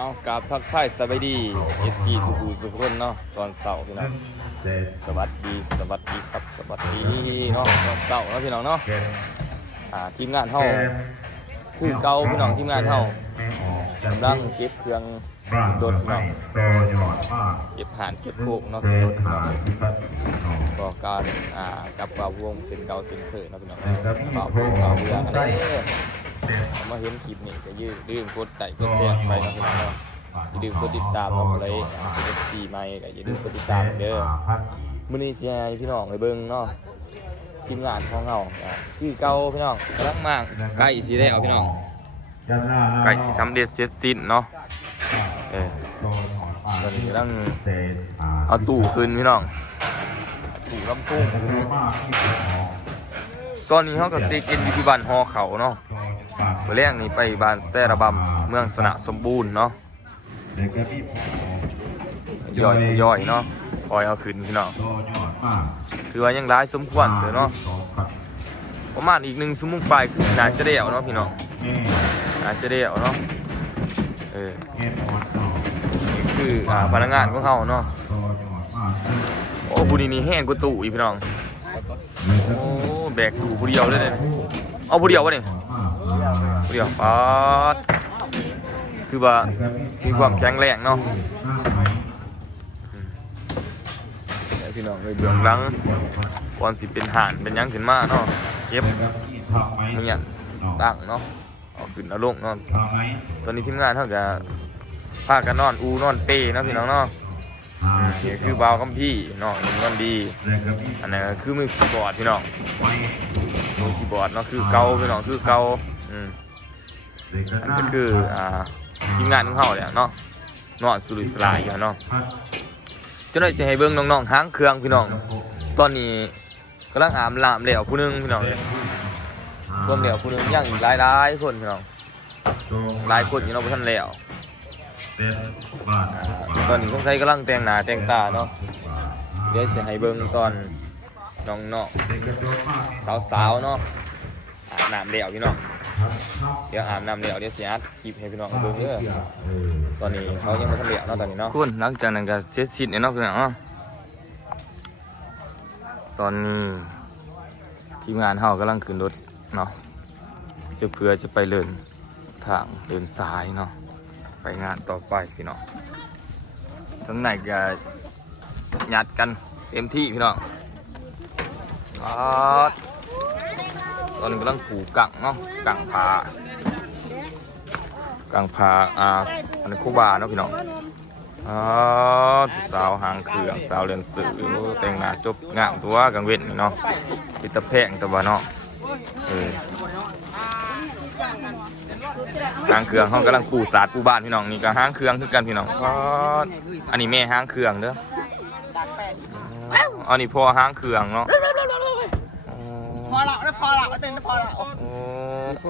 เอากราบทักทายสวัสดี FC ทุกผู้ทุกคนเนาะตอนเสาร์พี่น้องสวัสดีครับสวัสดีเนาะตอนเสาร์เนาะพี่น้องเนาะทีมงานเฮาคือเก่าพี่น้องทีมงานเฮากำลังเก็บเครื่องรถเนาะเก็บห่านเก็บโคกเนาะรถเนาะก็การกับวงเส้นเก่าเส้นเคยเนาะพี่น้องฝากเรือกันได้มาเห็นคลิปนี้ก็ยืดดื่มกดไลค์กดแชร์ไปนะพี่น้องอย่าลืมกดติดตามเราเลยFC ใหม่ก็อย่าลืมกดติดตามเด้อมื้อนี้สิให้พี่น้องไปเบิ่งเนาะทีมงานของเราคือเก่าพี่น้องกำลังมากใกล้สิได้เอาพี่น้องใกล้สิสำเร็จเสร็จสิ้นเนาะตอนนี้กำลังเอาตู้ขึ้นพี่น้องตู้ลำโพงตอนนี้เขากับตีกินอยู่ที่บ้านฮอเขาเนาะตัวแรกนี่ไปบ้านแซ่ระบำเมืองสนะสมบูรณ์เนาะย่อยเนาะคอยเอาขึ้นพี่น้องคือว่ายังร้ายสมควรเลยเนาะประมาณอีก1 ชั่วโมงไปคือน่าจะได้เอาเนาะพี่น้องน่าจะได้เอาเนาะนี่คือพนักงานของเขาเนาะโอ้บุญนี่แห้งกว่าตู้อีพี่น้องโอ้แบกตู้ผู้เดียวเลยเนี่ยเอาผู้เดียววะเนี่ยผู้เดียวป๊าดคือว่ามีความแข็งแรงเนาะพี่น้องเลยเบื้องหลังก่อนสิเป็นห่านเป็นยังขึ้นมาเนาะเก็บมันเนี่ยตั้งเนาะเอาขึ้นเอาลงเนาะตอนนี้ทีมงานเท่ากับพากันนอนเปเนาะพี่น้องเนาะนี่คือบาวกัมพี่เนาะนอนดีอันนั้นคือมือคีย์บอร์ดพี่น้องมือคีย์บอร์ดเนาะคือเกาพี่น้องคือเกาอันก็คือทีมงานของเขาเนี่ยเนาะนอนสุริสลายอยู่เนาะจะได้จะให้เบิ้งน้องๆหางเครื่องพี่น้องตอนนี้กำลังอาบน้ำแล้วผู้นึงพี่น้องเลยรวมแล้วผู้นึงยังอีกหลายคนพี่น้องหลายคนอยู่เนาะท่านแล้วตอนนี้ต้องใช้กำลังแต่งหน้าแต่งตาเนาะเดี๋ยวจะให้เบิ้งตอนน้องๆสาวๆเนาะอาบน้ำแล้วพี่น้องเดี๋ยวอาบน้ำแล้วเดี๋ยวจะอัดคลิปให้พี่น้องเบิ้งเด้อตอนนี้เขายังไม่ทันแล้วเนาะตอนนี้เนาะคุณหลังจากนั้นก็เสร็จสิ้นเนาะพี่น้องเนาะตอนนี้ทีมงานเฮากำลังขึ้นรถเนาะเพื่อจะไปเดินทางเดินสายเนาะไปงานต่อไปพี่น้องทั้งไหนก็ยัดกันเต็มที่พี่น้องตอนนี้กำลังผูกกังเนาะกังพาอันนี้คู่บาเนาะพี่น้องสาวหางเครื่องสาวเรียนสื่อแต่งหน้าจบงามตัวกังเว้นเนาะติดตะแพงตะวันเนาะหางเครื่องเขากำลังปูศาสตร์ปูบ้านพี่น้องนี่ก็หางเครื่องคือกันพี่น้องอันนี้แม่หางเครื่องเด้ออันนี้พ่อหางเครื่องเนาะพอเราเต้นพอ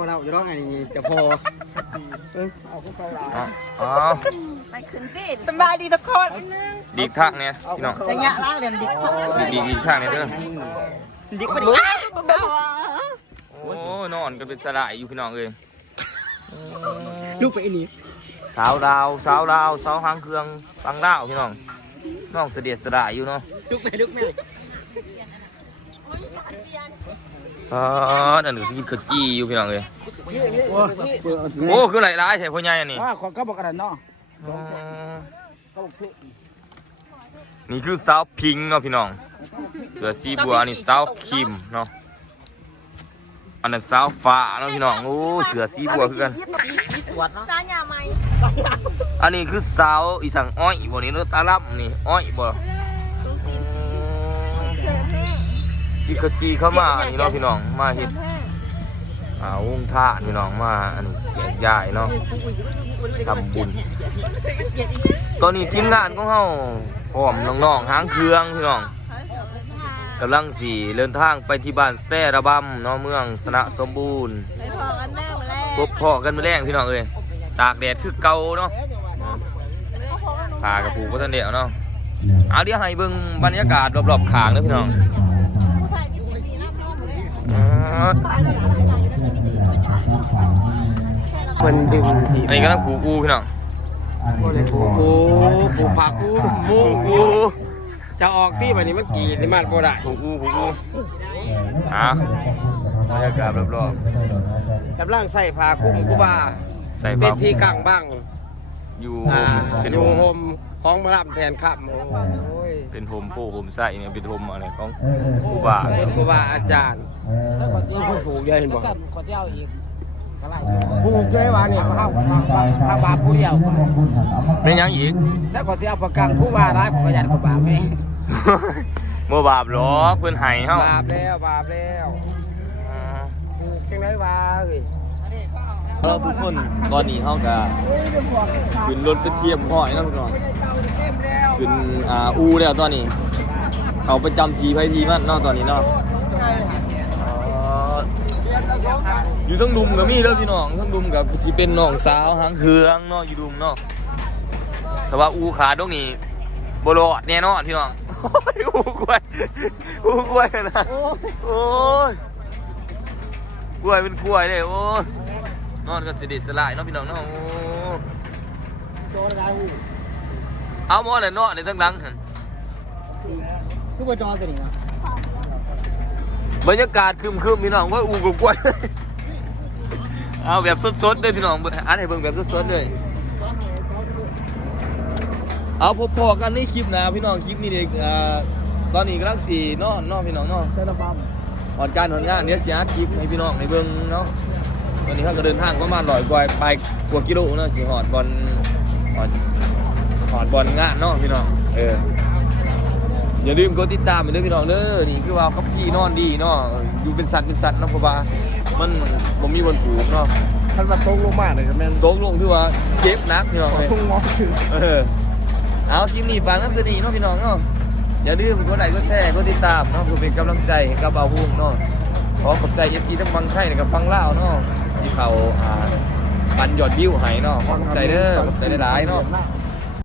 เราจะร้องไงนี่จะพอเอาพวกเราไปขึ้นสิสบายดีทุกคนดีทางเนี่ยพี่น้องระยะล่างเรียนดีทางเนี่ยเด้อดิกไปดิโอ้นอนก็เป็นสลายอยู่พี่น้องเลยลูกไปอีนี่สาวดาวสาวหางเครื่องฟังดาวพี่น้องน้องเสด็จสลายอยู่เนาะลูกแม่นั่นคือกินขจี้อยู่พี่น้องเลยโอ้คือหลายๆใช่พ่อใหญ่อันนี้ขอก็บอกกันเนาะนี่คือสาวพิงเนาะพี่น้องเสือสีบัวนี่สาวคิมเนาะอันนั้นสาวฟ้าเนาะพี่น้องโอ้เสือสีบัวคือกันสาวหยาไหมอันนี้คือสาวอีสังอ้อยบ่นี่ตาลับนี่อ้อยบ่ที่ขจีเข้ามาอันนี้เนาะพี่น้องมาเฮ็ดวงท่าพี่น้องมาอันนี้แจกจ่ายเนาะทำบุญตอนนี้ทีมงานของเฮาพร้อมน้องๆหางเครื่องพี่น้องกำลังสิเดินทางไปที่บ้านแซ่ระบำเนาะเมืองสนะสมบูรณ์พบพ่อกันมื้อแรกพี่น้องเอ้ยตากแดดคือเก่าเนาะพากระปูก็ทันเดียวเนาะเอาเดี๋ยวให้เบิ่งบรรยากาศรอบๆข้างเด้อพี่น้องมันดึงอันนี้ก็ต้องผูกูพี่น้อง กูผักกูมู ผูกู จะออกที่แบบนี้มันกี่นี่มันบ่ได้ ผูกูบรรยากาศรอบ กำลังใส่ผ้าคลุมกูบ่า ๆใส่ เป็น ผ้า ที่กลางบ้าง อยู่ เป็นโฮมของมารับแทนครับโอ้ย เป็นโฮมโพโฮมไส้เนี่ยเป็นโฮมอะไรของครูบา เป็นครูบาอาจารย์ผูกเดียวเห็นบ่ผูกเยอะว่าเนี่ยถ้าบาผู้เดียว เป็นยังอีก ถ้าขอเสียประกันครูบาได้ของประหยัดครูบาไหม โมบาปหรอกเพื่อนไห้เฮา บาปแล้วผูกจังได๋ว่าเฮ้ย ทุกคนตอนนี้เฮาก็ขึ้นรถไปเทียมห้อยเนาะพี่น้องขึ้นอูแล้วตอนนี้เขาประจำทีไผทีมันเนาะตอนนี้เนาะอยู่ทั้งดุมก็มีเด้อพี่น้องทั้งดุมกับสิเป็นน้องสาวหางเครื่องเนาะอยู่ดุมเนาะแต่ว่าอูขาตรงนี้บ่รอดแน่นอนพี่น้องโอ้ยอูกล้วยนะโอ้ยกล้วยเป็นกล้วยเลยโอ้ยนอนก็สิเด็ดสลายเนาะพี่น้องเนาะโอ้เอาหมอเลยเนาะในทั้งหลังหั่น คือบ่จอตัวนี้ บรรยากาศครึมๆพี่น้องว่าอูกับกล้วย เอาแบบสดๆเลยพี่น้องอันให้เบิ่งแบบสดๆเลยเอาพอๆกันในคลิปนะพี่น้องคลิปนี้เด็กตอนนี้กำลังสีนอนพี่น้องเนาะ ใช่ละปั๊ม หอดการหอดงานเดี๋ยวสิอัดคลิปให้พี่น้องในเบิ่งเนาะตอนนี้เขาก็เดินทางประมาณ100กว่ากิโลเนาะสิหอดบอลงานเนาะพี่น้องอย่าลืมกดติดตามไปด้วยพี่น้องเด้อนี่คือว่าเขาพี่นอนดีเนาะอยู่เป็นสัตว์เนาะเพราะว่ามันบ่มีบนสูงเนาะ คันมาตกลงมาเลยครับแม่น ตกลงที่ว่าเจ็บนักพี่น้องเลย พุ่งงอถึง เอาทีมนี้ฟังน้ำเสนีเนาะพี่น้องเนาะอย่าลืมกดไลค์กดแชร์กดติดตามเนาะเพื่อเป็นกำลังใจให้กับบ่าวพุ่งเนาะขอขอบใจ FC ทั้งบางไทยกับฟังลาวเนาะที่เขาปันยอดวิวให้เนาะขอบใจเด้อขอบใจหลายๆเนาะ เ